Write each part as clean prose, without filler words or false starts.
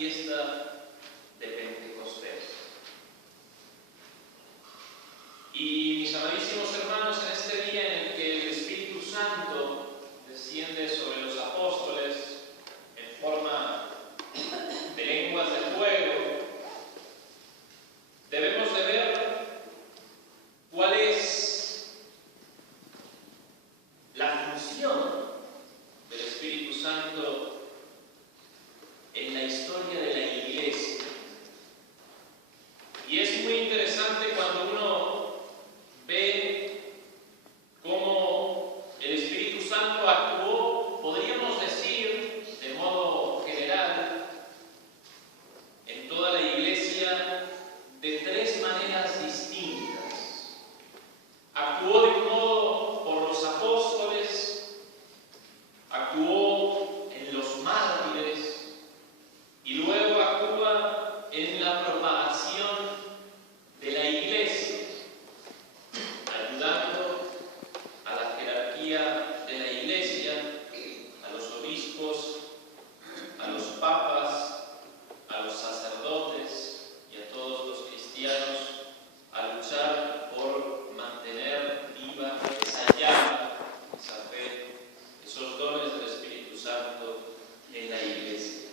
fiesta de Pentecostés. Y mis amadísimos hermanos, en este día en el que el Espíritu Santo desciende sobre los apóstoles en forma de lenguas de fuego, debemos de ver cuál es la función del Espíritu Santo en la historia de la Iglesia. Y es muy interesante cuando uno ve cómo el Espíritu Santo actuó, podríamos decir, de modo general, en toda la Iglesia, de tres maneras distintas. Actuó de un modo por los apóstoles, actuó en los mártires y luego actúa en la propagación de la Iglesia, ayudando a la jerarquía de la Iglesia, a los obispos, a los papas, a los sacerdotes y a todos los cristianos a luchar por mantener viva esa llama, esa fe, esos dones del Espíritu Santo en la Iglesia.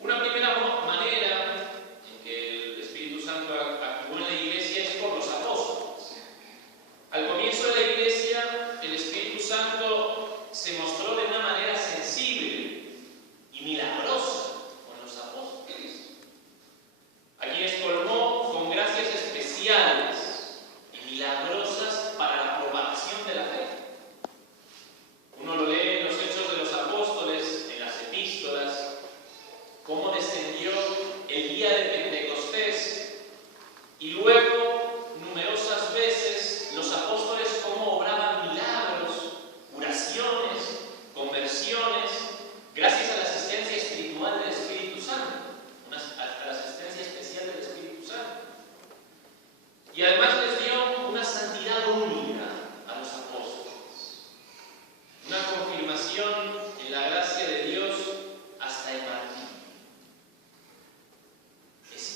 Una primera manera en que el Espíritu Santo actuó en la Iglesia es por los apóstoles. Al comienzo de la Iglesia, el Espíritu Santo se mostró de una manera sensible y milagrosa con los apóstoles, a quienes colmó con gracias especiales y milagrosas para la propagación de la fe. Uno lo lee en los Hechos de los Apóstoles, en las epístolas, cómo descendió el día de Pentecostés y luego, numerosas veces, los apóstoles cómo obraban milagros, curaciones, conversiones, gracias a la asistencia espiritual del Espíritu Santo, a la asistencia especial del Espíritu Santo. Y además les dio una santidad única a los apóstoles, una confirmación en la gracia de Dios hasta el martirio. Es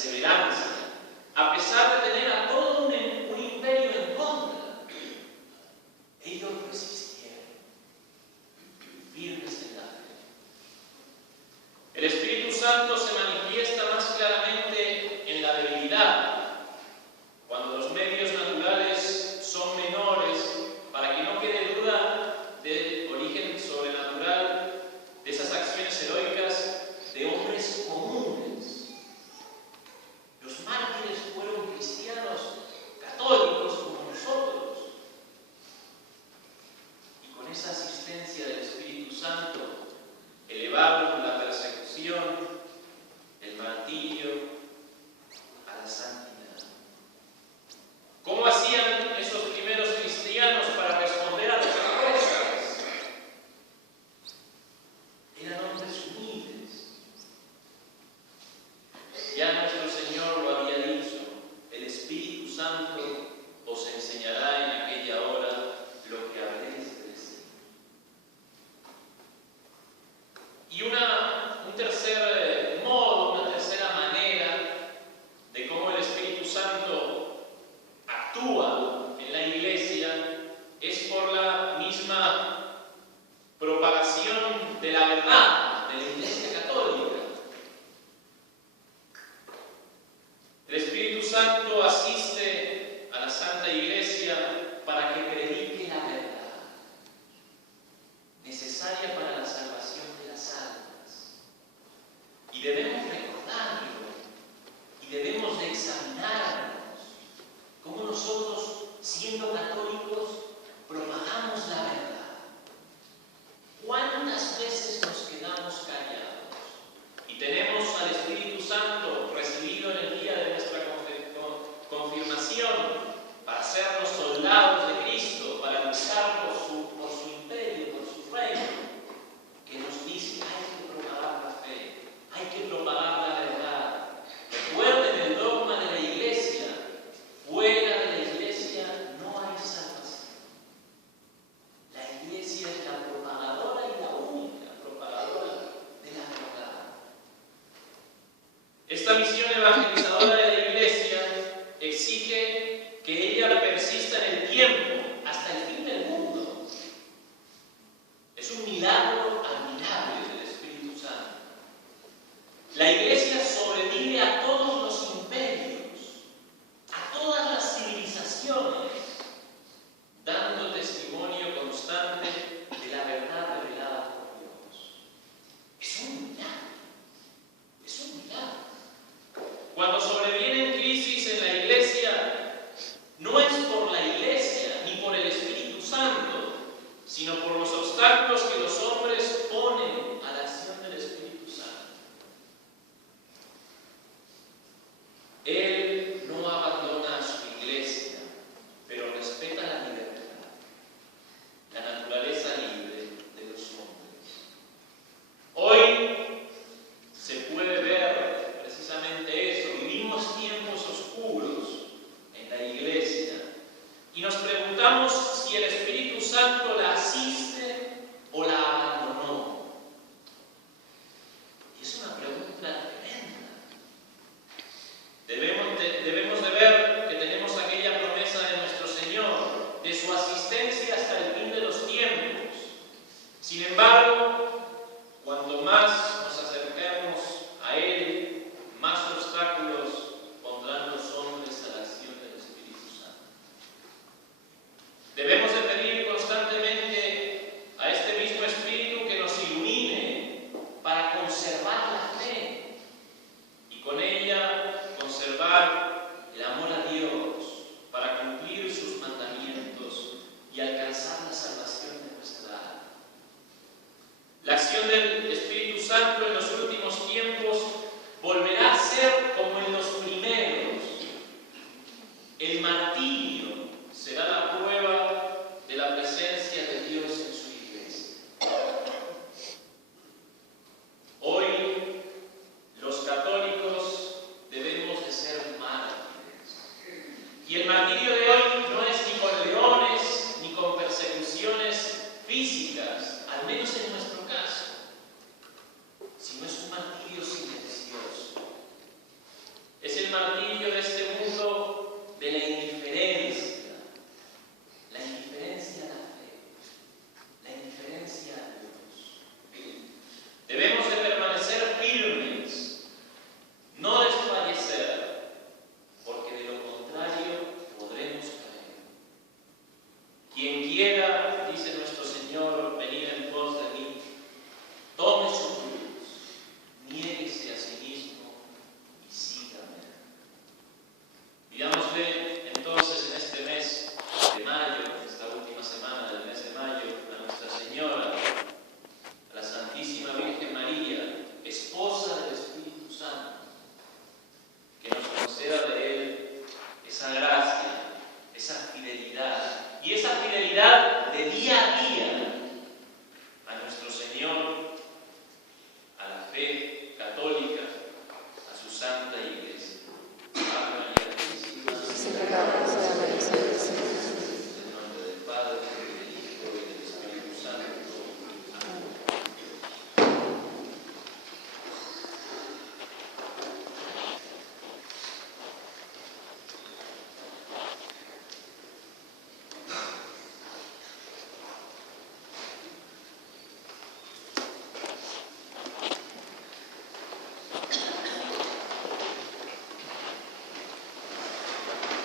perseverancia, a pesar de tener a todo un imperio en contra. Ellos resistieron, firmes en la fe. El Espíritu Santo se manifiesta más claramente en la debilidad, cuando los medios naturales son menores, para que no quede duda del origen sobrenatural de esas acciones heroicas de hombres comunes. Los mártires fueron cristianos católicos como nosotros. Y con esa asistencia del Espíritu Santo, elevaron la persecución, el martirio, a la santidad. ¿Cómo hacían esos primeros cristianos para responder a las fuerzas? Eran hombres humildes. Ya nuestro Señor lo había dicho: el Espíritu Santo os enseñará en aquella hora lo que habréis de decir. Y un tercer modo, una tercera manera de cómo el Espíritu Santo actúa en la Iglesia es por la misma propagación de la verdad de la Iglesia Católica. El Espíritu Santo asiste a la Santa Iglesia para que predique la verdad, necesaria para la salvación de las almas. Y debemos recordarlo, y debemos de examinarnos cómo nosotros, siendo católicos, propagamos la verdad. ¿Cuántas veces nos quedamos callados? Y tenemos al Espíritu Santo recibido en el día de nuestra confirmación para hacernos soldados de Cristo, para luchar por su imperio, por su reino, que nos dice: hay que propagar la fe, hay que propagar la verdad. Recuerden el dogma de la Iglesia: fuera de la Iglesia no hay salvación. La Iglesia es la propagadora y la única propagadora de la verdad. Esta misión evangelizadora de la Iglesia exige que ella persista en el tiempo hasta el fin del mundo. Es un milagro admirable del Espíritu Santo. La Iglesia sobrevive a todos los imperios, a todas las civilizaciones, dando testimonio constante de la verdad revelada por Dios. Es un milagro. Es un milagro. Cuando sobrevienen crisis en la Iglesia, no es por la Iglesia ni por el Espíritu Santo, sino por los obstáculos que los hombres ponen a la acción del Espíritu Santo. Él no abandona a su Iglesia, pero respeta la libertad, la naturaleza libre de los hombres. Hoy se puede ver precisamente eso. Vivimos tiempos oscuros en la Iglesia y nos preguntamos si el Espíritu Santo la asiste o la abandonó. Y es una pregunta tremenda. Debemos de ver que tenemos aquella promesa de nuestro Señor, de su asistencia hasta el fin de los tiempos. Sin embargo, cuanto más nos acerquemos a Él, más obstáculos pondrán los hombres a la acción del Espíritu Santo. Debemos de pedir constantemente a este mismo Espíritu que nos ilumine para conservar la fe y con ella conservar el amor a Dios, para cumplir sus mandamientos y alcanzar la salvación de nuestra alma. La acción del Espíritu Santo en los últimos tiempos volverá a ser como en los primeros. El martirio será la prueba de la presencia de Dios en su Iglesia. Hoy, los católicos debemos de ser mártires. Y el martirio de hoy no es ni con leones ni con persecuciones físicas, al menos en nuestro caso, sino es un martirio silencioso. Es el martirio de este mundo de la indiferencia a la fe, la indiferencia a Dios. Debemos de permanecer firmes, no desfallecer, porque de lo contrario podremos caer. Quien quiera, dice nuestro Señor, venir en pos de mí, tome su cruz, niéguese a sí mismo y sígame. Pidámosle entonces en este mes de mayo, esta última semana del mes de mayo, a Nuestra Señora, a la Santísima Virgen María, esposa del Espíritu Santo, que nos conceda de Él esa gracia, esa fidelidad, y esa fidelidad de día a día a nuestro Señor, a la fe católica,